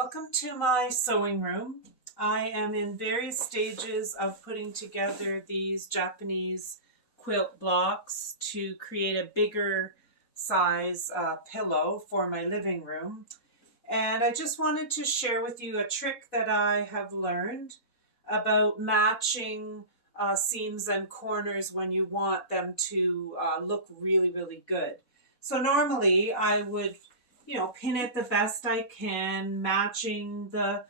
Welcome to my sewing room. I am in various stages of putting together these Japanese quilt blocks to create a bigger size pillow for my living room. And I just wanted to share with you a trick that I have learned about matching seams and corners when you want them to look really, really good. So normally I would pin it the best I can, matching the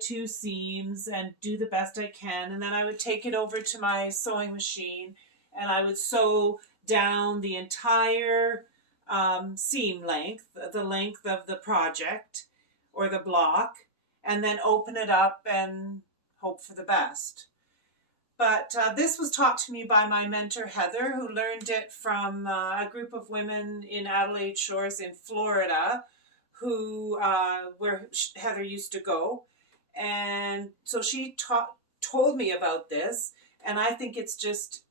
two seams and do the best I can. And then I would take it over to my sewing machine and I would sew down the entire seam length, the length of the project or the block, and then open it up and hope for the best. But this was taught to me by my mentor, Heather, who learned it from a group of women in Adelaide Shores in Florida, where Heather used to go. And so she told me about this, and I think it's just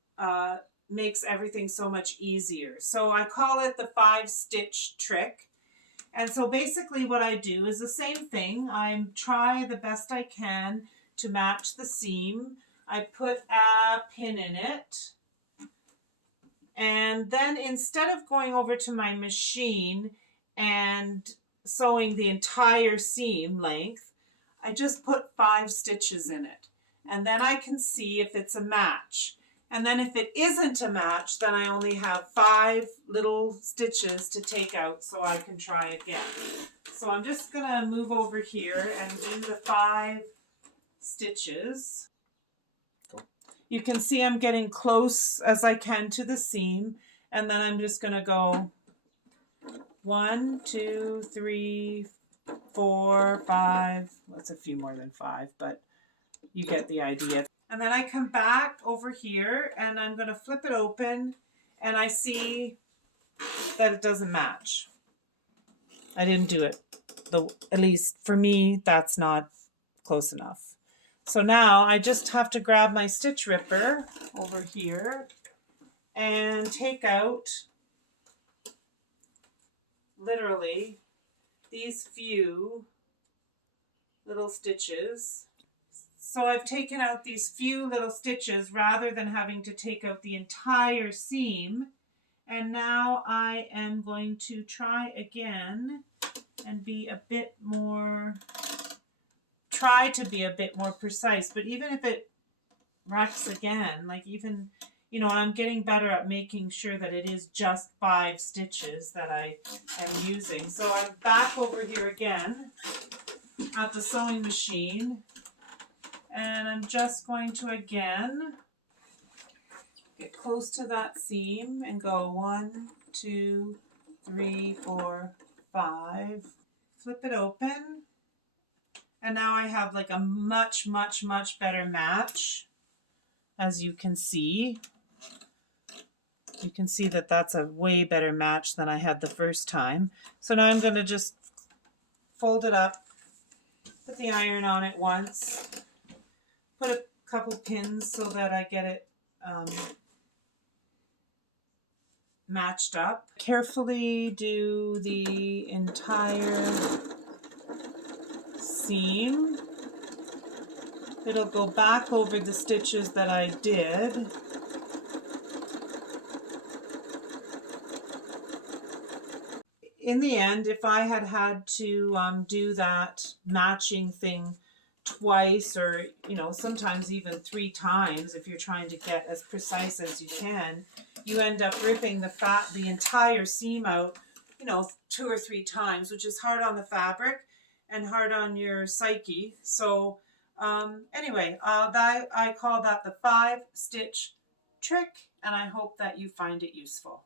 makes everything so much easier. So I call it the 5-stitch trick. And so basically what I do is the same thing. I try the best I can to match the seam. I put a pin in it, and then instead of going over to my machine and sewing the entire seam length, I just put 5 stitches in it, and then I can see if it's a match. And then if it isn't a match, then I only have 5 little stitches to take out so I can try again. So I'm just gonna move over here and do the 5 stitches. You can see I'm getting close as I can to the seam, and then I'm just going to go 1, 2, 3, 4, 5. That's a few more than 5, but you get the idea. And then I come back over here and I'm going to flip it open, and I see that it doesn't match. I didn't do it. At least for me, that's not close enough. So now I just have to grab my stitch ripper over here and take out literally these few little stitches. So I've taken out these few little stitches rather than having to take out the entire seam. And now I am going to try again and try to be a bit more precise. But even if it wrecks again, I'm getting better at making sure that it is just 5 stitches that I am using. So I'm back over here again at the sewing machine, and I'm just going to again get close to that seam and go 1, 2, 3, 4, 5. Flip it open. And now I have like a much, much, much better match, as you can see. You can see that that's a way better match than I had the first time. So now I'm going to just fold it up, put the iron on it once, put a couple pins so that I get it matched up. Carefully do the entire seam. It'll go back over the stitches that I did. In the end, if I had to do that matching thing twice, or sometimes even 3 times, if you're trying to get as precise as you can, you end up ripping the entire seam out 2 or 3 times, which is hard on the fabric and hard on your psyche. So anyway, I call that the 5-stitch trick, and I hope that you find it useful.